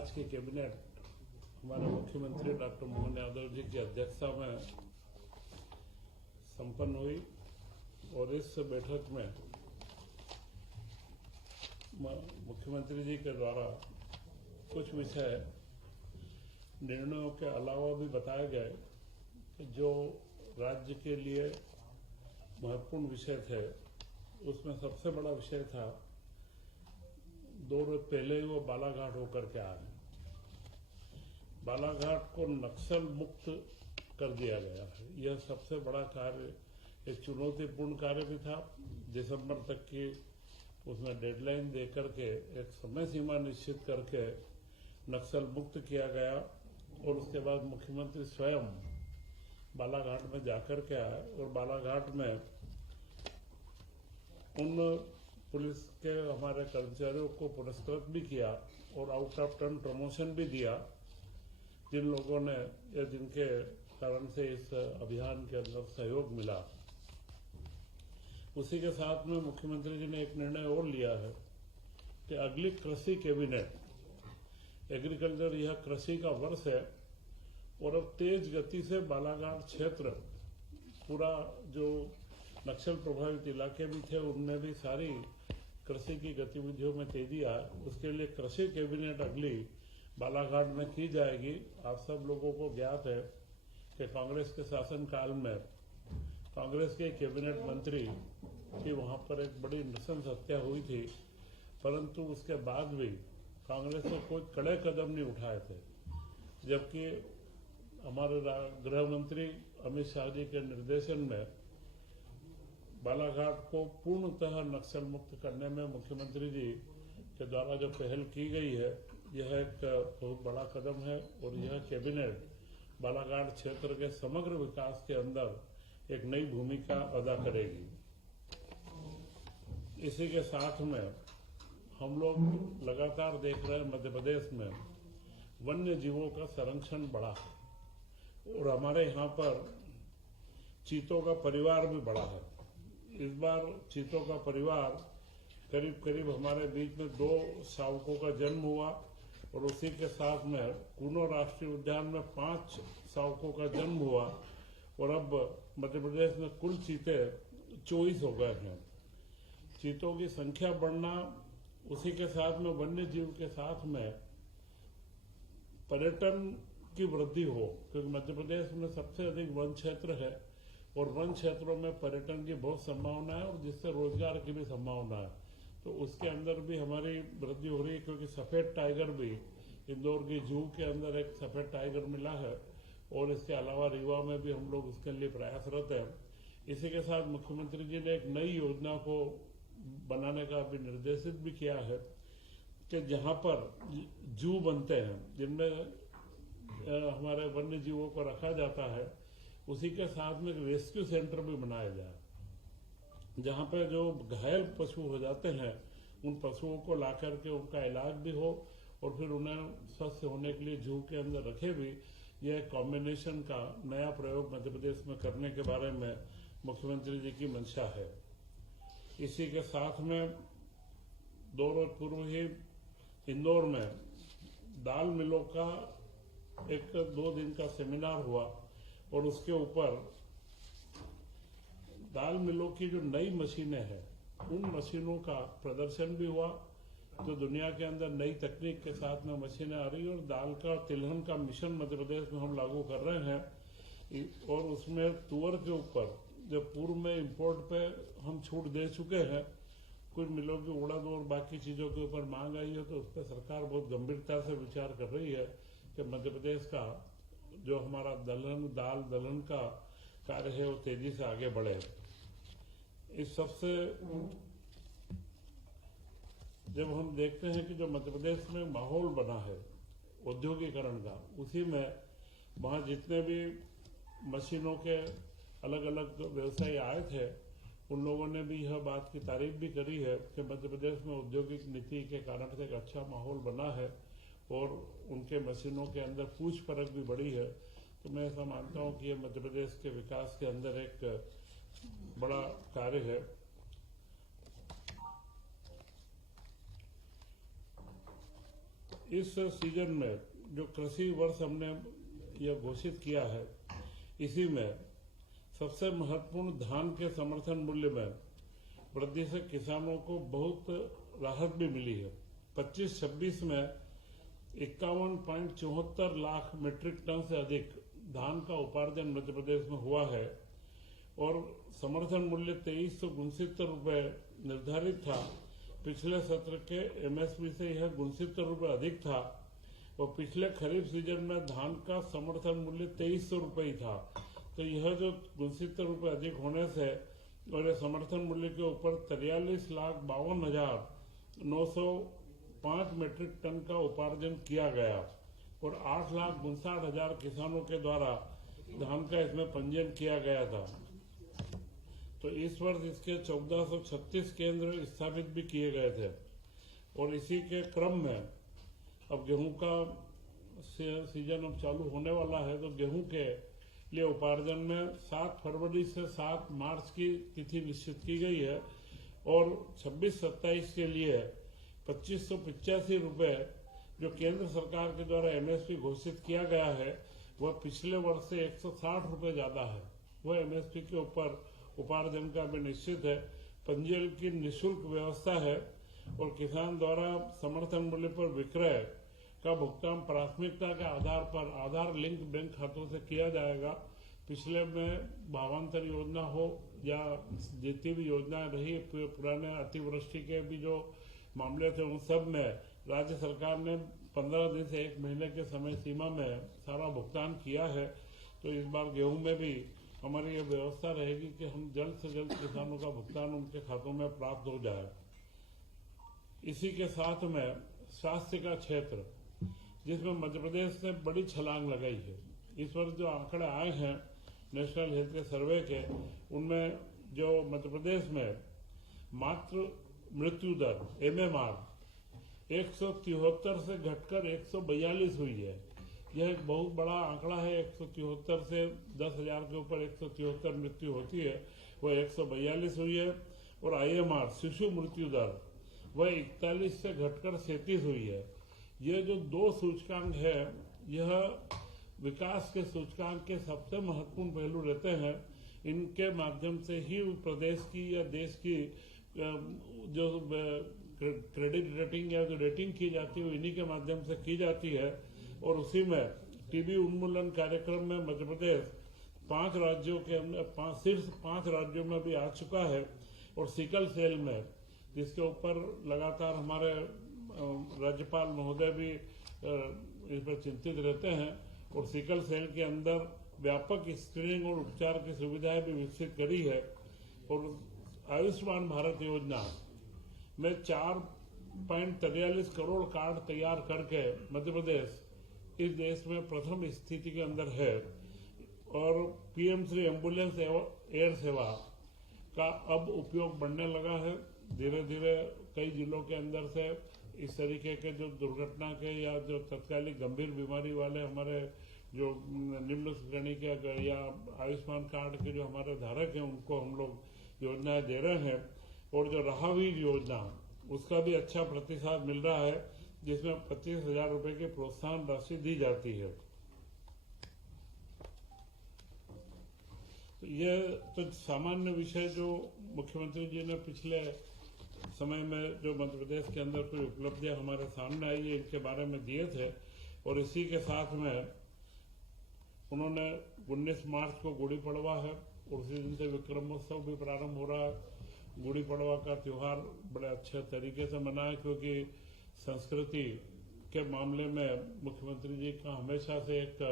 आज की कैबिनेट हमारे मुख्यमंत्री डॉक्टर मोहन यादव जी की अध्यक्षता में संपन्न हुई और इस बैठक में मुख्यमंत्री जी के द्वारा कुछ विषय निर्णयों के अलावा भी बताए गए कि जो राज्य के लिए महत्वपूर्ण विषय थे उसमें सबसे बड़ा विषय था 2 रोज पहले ही वो बालाघाट होकर के आए। बालाघाट को नक्सल मुक्त कर दिया गया है। यह सबसे बड़ा कार्य, एक चुनौतीपूर्ण कार्य भी था। दिसंबर तक की उसमें डेडलाइन देकर के एक समय सीमा निश्चित करके नक्सल मुक्त किया गया और उसके बाद मुख्यमंत्री स्वयं बालाघाट में जाकर के आए और बालाघाट में उन पुलिस के हमारे कर्मचारियों को पुरस्कृत भी किया और आउट ऑफ टर्न प्रमोशन भी दिया, जिन लोगों ने या जिनके कारण से इस अभियान के अंदर सहयोग मिला। उसी के साथ में मुख्यमंत्री जी ने एक निर्णय और लिया है कि अगली कृषि कैबिनेट, एग्रीकल्चर, यह कृषि का वर्ष है और अब तेज गति से बालाघाट क्षेत्र, पूरा जो नक्सल प्रभावित इलाके भी थे उनमें भी सारी कृषि की गतिविधियों में तेजी आए। उसके लिए कृषि कैबिनेट अगली बालाघाट में की जाएगी। आप सब लोगों को ज्ञात है कि कांग्रेस के शासनकाल में कांग्रेस के कैबिनेट मंत्री की वहां पर एक बड़ी नृशंस हत्या हुई थी, परंतु उसके बाद भी कांग्रेस ने कोई कड़े कदम नहीं उठाए थे, जबकि हमारे गृह मंत्री अमित शाह जी के निर्देशन में बालाघाट को पूर्णतः नक्सल मुक्त करने में मुख्यमंत्री जी के द्वारा जो पहल की गई है, यह एक बहुत बड़ा कदम है और यह कैबिनेट बालाघाट क्षेत्र के समग्र विकास के अंदर एक नई भूमिका अदा करेगी। इसी के साथ में हम लोग लगातार देख रहे हैं मध्य प्रदेश में वन्य जीवों का संरक्षण बढ़ा है और हमारे यहाँ पर चीतों का परिवार भी बढ़ा है। इस बार चीतों का परिवार करीब हमारे बीच में 2 शावकों का जन्म हुआ और उसी के साथ में कूनो राष्ट्रीय उद्यान में 5 शावकों का जन्म हुआ और अब मध्य प्रदेश में कुल चीते 24 हो गए हैं। चीतों की संख्या बढ़ना, उसी के साथ में वन्य जीव के साथ में पर्यटन की वृद्धि हो, क्योंकि मध्य प्रदेश में सबसे अधिक वन क्षेत्र है और वन क्षेत्रों में पर्यटन की बहुत संभावना है और जिससे रोजगार की भी संभावना है, तो उसके अंदर भी हमारी वृद्धि हो रही है। क्योंकि सफेद टाइगर भी इंदौर की जू के अंदर एक सफेद टाइगर मिला है और इसके अलावा रीवा में भी हम लोग उसके लिए प्रयासरत हैं। इसी के साथ मुख्यमंत्री जी ने एक नई योजना को बनाने का भी निर्देशित भी किया है कि जहां पर जू बनते हैं, जिनमें हमारे वन्य जीवों को रखा जाता है, उसी के साथ में एक रेस्क्यू सेंटर भी बनाया जाए, जहां पे जो घायल पशु हो जाते हैं उन पशुओं को ला करके उनका इलाज भी हो और फिर उन्हें स्वस्थ होने के लिए जू के अंदर रखे भी। यह कॉम्बिनेशन का नया प्रयोग मध्य प्रदेश में करने के बारे में मुख्यमंत्री जी की मंशा है। इसी के साथ में 2 रोज पूर्व ही इंदौर में दाल मिलों का एक 2 दिन का सेमिनार हुआ और उसके ऊपर दाल मिलों की जो नई मशीनें हैं उन मशीनों का प्रदर्शन भी हुआ, जो दुनिया के अंदर नई तकनीक के साथ में मशीनें आ रही है और दाल का तिलहन का मिशन मध्य प्रदेश में हम लागू कर रहे हैं। और उसमें तुअर के ऊपर जो पूर्व में इंपोर्ट पे हम छूट दे चुके हैं, कुछ मिलों की उड़द और बाकी चीजों के ऊपर मांग आई है, तो उस पर सरकार बहुत गंभीरता से विचार कर रही है कि मध्य प्रदेश का जो हमारा दाल दलहन का कार्य है वो तेजी से आगे बढ़े। इस सबसे जब हम देखते हैं कि जो मध्य प्रदेश में माहौल बना है औद्योगिकरण का, उसी में वहां जितने भी मशीनों के अलग अलग व्यवसायी आए थे उन लोगों ने भी यह बात की तारीफ भी करी है कि मध्य प्रदेश में औद्योगिक नीति के कारण से एक अच्छा माहौल बना है और उनके मशीनों के अंदर पूछ परख भी बढ़ी है। तो मैं ऐसा मानता हूं कि ये मध्य प्रदेश के विकास के अंदर एक बड़ा कार्य है। इस सीजन में जो कृषि वर्ष हमने यह घोषित किया है, इसी में सबसे महत्वपूर्ण धान के समर्थन मूल्य में वृद्धि से किसानों को बहुत राहत भी मिली है। 25-26 में 51.74 लाख मीट्रिक टन से अधिक धान का उपार्जन मध्य प्रदेश में हुआ है और समर्थन मूल्य 2369 रुपये निर्धारित था। पिछले सत्र के एमएसपी से यह 69 रुपये अधिक था और पिछले खरीफ सीजन में धान का समर्थन मूल्य 2300 रुपये ही था। तो यह जो 69 रुपये अधिक होने से और समर्थन मूल्य के ऊपर 43,52,905 मीट्रिक टन का उपार्जन किया गया और 8,59,000 किसानों के द्वारा धान का इसमें पंजीयन किया गया था। तो इस वर्ष इसके 1436 केंद्र स्थापित भी किए गए थे और इसी के क्रम में अब गेहूं का सीजन अब चालू होने वाला है। तो गेहूं के लिए उपार्जन में 7 फरवरी से 7 मार्च की तिथि निश्चित की गई है और 26-27 के लिए 2585 रुपये जो केंद्र सरकार के द्वारा एमएसपी घोषित किया गया है, वह पिछले वर्ष से 160 रुपये ज्यादा है। वह एमएसपी के ऊपर उपार्जन का भी निश्चित है। पंजीयन की निःशुल्क व्यवस्था है और किसान द्वारा समर्थन मूल्य पर विक्रय का भुगतान प्राथमिकता के आधार पर आधार लिंक बैंक खातों से किया जाएगा। पिछले में भावांतर योजना हो या जितनी भी योजनाएं रही पुराने अतिवृष्टि के भी जो मामले थे, उन सब में राज्य सरकार ने 15 दिन से 1 महीने के समय सीमा में सारा भुगतान किया है। तो इस बार गेहूं में भी हमारी ये व्यवस्था रहेगी कि हम जल्द से जल्द किसानों का भुगतान उनके खातों में प्राप्त हो जाए। इसी के साथ में स्वास्थ्य का क्षेत्र, जिसमें मध्य प्रदेश ने बड़ी छलांग लगाई है। इस वर्ष जो आंकड़े आए हैं नेशनल हेल्थ के सर्वे के, उनमें जो मध्य प्रदेश में मात्र मृत्यु दर MMR 173 से घटकर 142 हुई है। यह एक बहुत बड़ा आंकड़ा है। 173 से 10,000 के ऊपर 173 मृत्यु होती है, वह 142 हुई है। और IMR शिशु मृत्यु दर वह 41 से घटकर 37 हुई है। यह जो 2 सूचकांक है, यह विकास के सूचकांक के सबसे महत्वपूर्ण पहलू रहते हैं। इनके माध्यम से ही प्रदेश की या देश की जो क्रेडिट रेटिंग या जो रेटिंग की जाती है, इन्हीं के माध्यम से की जाती है। और उसी में टीबी उन्मूलन कार्यक्रम में मध्य प्रदेश 5 राज्यों के अंदर सिर्फ 5 राज्यों में भी आ चुका है। और सिकल सेल में, जिसके ऊपर लगातार हमारे राज्यपाल महोदय भी इस पर चिंतित रहते हैं, और सिकल सेल के अंदर व्यापक स्क्रीनिंग और उपचार की सुविधाएं भी विकसित करी है। और आयुष्मान भारत योजना में 4.43 करोड़ कार्ड तैयार करके मध्य प्रदेश इस देश में प्रथम स्थिति के अंदर है। और PM-3 एम्बुलेंस एयर सेवा का अब उपयोग बढ़ने लगा है। धीरे धीरे कई जिलों के अंदर से इस तरीके के जो दुर्घटना के या जो तत्कालिक गंभीर बीमारी वाले हमारे जो निम्न श्रेणी के या आयुष्मान कार्ड के जो हमारे धारक हैं, उनको हम लोग योजनाएं दे रहे हैं। और जो राहवीर योजना, उसका भी अच्छा प्रतिसाद मिल रहा है, जिसमें 25,000 रुपए की प्रोत्साहन राशि दी जाती है। तो यह तो सामान्य विषय जो मुख्यमंत्री जी ने पिछले समय में जो मध्य प्रदेश के अंदर कोई उपलब्धियां हमारे सामने आई है, इनके बारे में दिए थे। और इसी के साथ में उन्होंने 19 मार्च को गुड़ी पड़वा है और उसी दिन से विक्रमोत्सव भी प्रारंभ हो रहा है। गुड़ी पड़वा का त्योहार बड़े अच्छे तरीके से मना है, क्योंकि संस्कृति के मामले में मुख्यमंत्री जी का हमेशा से एक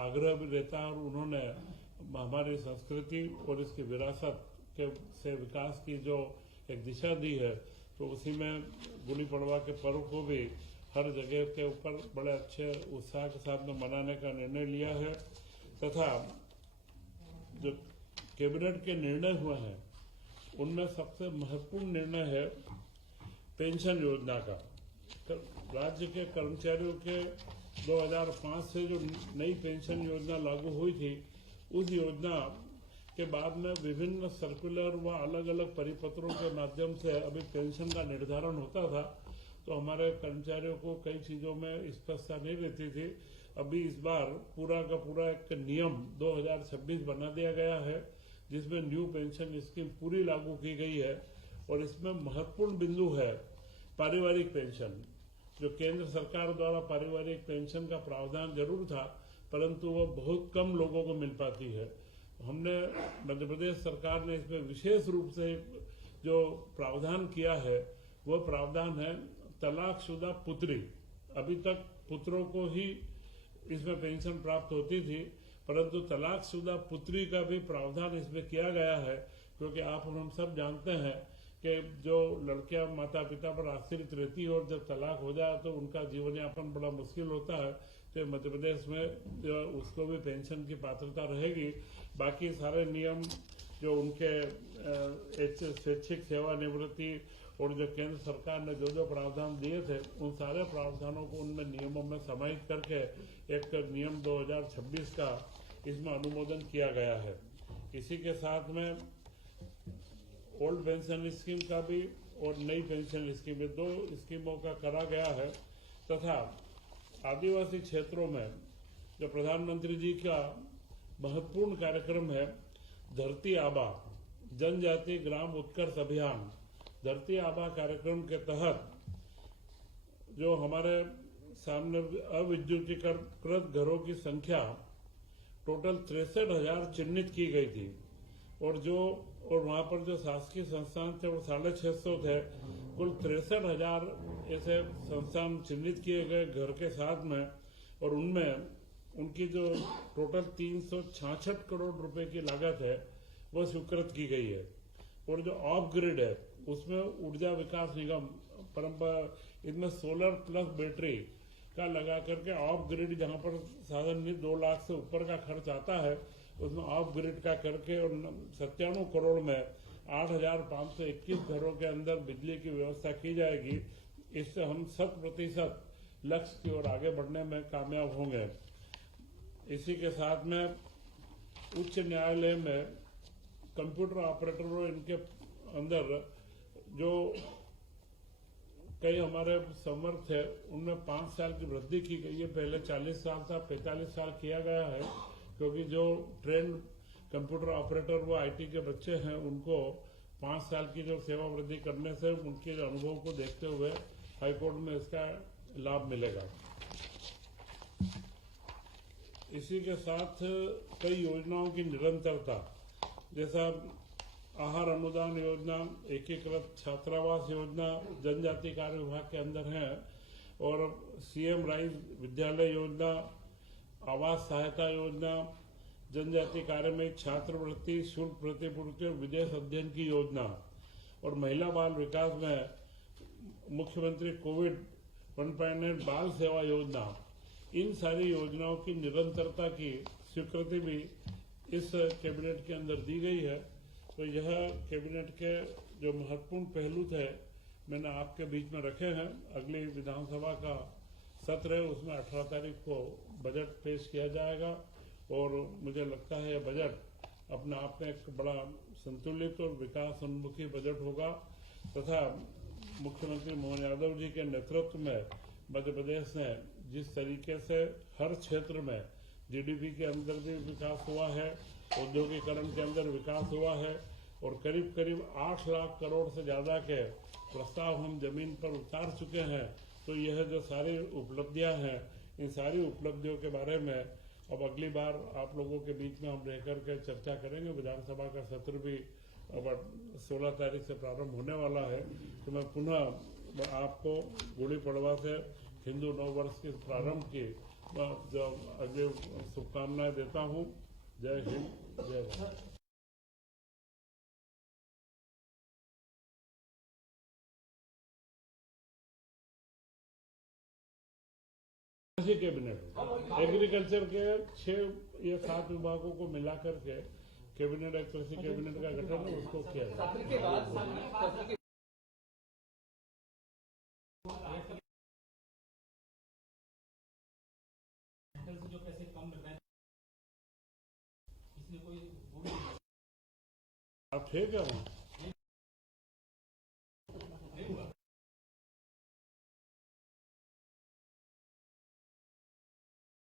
आग्रह भी रहता है और उन्होंने हमारी संस्कृति और इसकी विरासत के से विकास की जो एक दिशा दी है, तो उसी में गुड़ी पड़वा के पर्व को भी हर जगह के ऊपर बड़े अच्छे उत्साह के साथ में मनाने का निर्णय लिया है। तथा जो कैबिनेट के निर्णय हुए हैं, उनमें सबसे महत्वपूर्ण निर्णय है पेंशन योजना का। राज्य के कर्मचारियों के 2005 से जो नई पेंशन योजना लागू हुई थी, उस योजना के बाद में विभिन्न सर्कुलर व अलग अलग परिपत्रों के माध्यम से अभी पेंशन का निर्धारण होता था। तो हमारे कर्मचारियों को कई चीजों में स्पष्टता नहीं रहती थी। अभी इस बार पूरा का पूरा एक नियम 2026 बना दिया गया है, जिसमें न्यू पेंशन स्कीम पूरी लागू की गई है। और इसमें महत्वपूर्ण बिंदु है पारिवारिक पेंशन। जो केंद्र सरकार द्वारा पारिवारिक पेंशन का प्रावधान जरूर था, परंतु वह बहुत कम लोगों को मिल पाती है। हमने मध्य प्रदेश सरकार ने इसमें विशेष रूप से जो प्रावधान किया है, वह प्रावधान है तलाकशुदा पुत्री। अभी तक पुत्रों को ही इसमें पेंशन प्राप्त होती थी, परंतु तलाकशुदा पुत्री का भी प्रावधान इसमें किया गया है। क्योंकि आप हम सब जानते हैं कि जो लड़कियां माता पिता पर आश्रित रहती है और जब तलाक हो जाए तो उनका जीवन यापन बड़ा मुश्किल होता है। तो मध्य प्रदेश में जो उसको भी पेंशन की पात्रता रहेगी। बाकी सारे नियम जो उनके स्वैच्छिक सेवानिवृत्ति और जो केंद्र सरकार ने जो प्रावधान दिए थे, उन सारे प्रावधानों को उनमें नियमों में समाहित करके एक नियम 2026 का इसमें अनुमोदन किया गया है। इसी के साथ में ओल्ड पेंशन स्कीम का भी और नई पेंशन स्कीम, दो स्कीमों का करा गया है। तथा आदिवासी क्षेत्रों में जो प्रधानमंत्री जी का महत्वपूर्ण कार्यक्रम है धरती आबा जनजाति ग्राम उत्कर्ष अभियान, धरती आबा कार्यक्रम के तहत जो हमारे सामने अविद्युतीकृत घरों की संख्या टोटल 63,000 चिन्हित की गई थी। और वहां पर जो शासकीय संस्थान थे वो 650 थे। कुल 63,000 ऐसे संस्थान चिन्हित किए गए घर के साथ में, और उनमें उनकी जो टोटल 366 करोड़ रुपए की लागत है वो स्वीकृत की गई है। और जो ऑफ ग्रिड है उसमें ऊर्जा विकास निगम परंपरा इसमें सोलर प्लस बैटरी का लगा करके ऑफ ग्रिड, जहां पर साधन 2 लाख से ऊपर का खर्च आता है, उसमें ऑफ ग्रिड का करके और 97 करोड़ में 8,521 घरों के अंदर बिजली की व्यवस्था की जाएगी। इससे हम 100% लक्ष्य की ओर आगे बढ़ने में कामयाब होंगे। इसी के साथ में उच्च न्यायालय में कंप्यूटर ऑपरेटर और इनके अंदर जो कई हमारे समर्थ है उनमें 5 साल की वृद्धि की गई है। पहले 40 साल था, 45 साल किया गया है। क्योंकि जो ट्रेंड कंप्यूटर ऑपरेटर वो आईटी के बच्चे हैं, उनको 5 साल की जो सेवा वृद्धि करने से उनके अनुभव को देखते हुए हाईकोर्ट में इसका लाभ मिलेगा। इसी के साथ कई योजनाओं की निरंतरता, जैसा आहार अनुदान योजना, एकीकृत छात्रावास योजना जनजाति कार्य विभाग के अंदर है, और सीएम राइज विद्यालय योजना, आवास सहायता योजना, जनजाति कार्य में छात्रवृत्ति, शुल्क प्रतिपूर्ति और विदेश अध्ययन की योजना, और महिला बाल विकास में मुख्यमंत्री कोविड 1.8 बाल सेवा योजना, इन सारी योजनाओं की निरंतरता की स्वीकृति भी इस कैबिनेट के अंदर दी गई है। तो यह कैबिनेट के जो महत्वपूर्ण पहलू थे मैंने आपके बीच में रखे हैं। अगली विधानसभा का सत्र है, उसमें 18 तारीख को बजट पेश किया जाएगा, और मुझे लगता है यह बजट अपने आप में एक बड़ा संतुलित और विकास उन्मुखी बजट होगा। तथा मुख्यमंत्री मोहन यादव जी के नेतृत्व में मध्य प्रदेश ने जिस तरीके से हर क्षेत्र में जीडीपी के अंदर भी विकास हुआ है, औद्योगिकरण के अंदर विकास हुआ है, और करीब करीब 8 लाख करोड़ से ज्यादा के प्रस्ताव हम जमीन पर उतार चुके हैं। तो यह जो सारी उपलब्धियां हैं, इन सारी उपलब्धियों के बारे में अब अगली बार आप लोगों के बीच में हम रहकर के चर्चा करेंगे। विधानसभा का सत्र भी अब 16 तारीख से प्रारंभ होने वाला है। तो मैं पुनः आपको गुड़ी पड़वा से हिंदू नव वर्ष के प्रारंभ की जो अगले शुभकामनाएं देता हूँ। जय हिंद, जय भारत। कैबिनेट एग्रीकल्चर के 6 या 7 विभागों को मिलाकर के कैबिनेट, एक कृषि कैबिनेट का गठन है, उसको किया जाए। जो पैसे कम मिल रहे हैं, इसमें कोई आप ठीक है।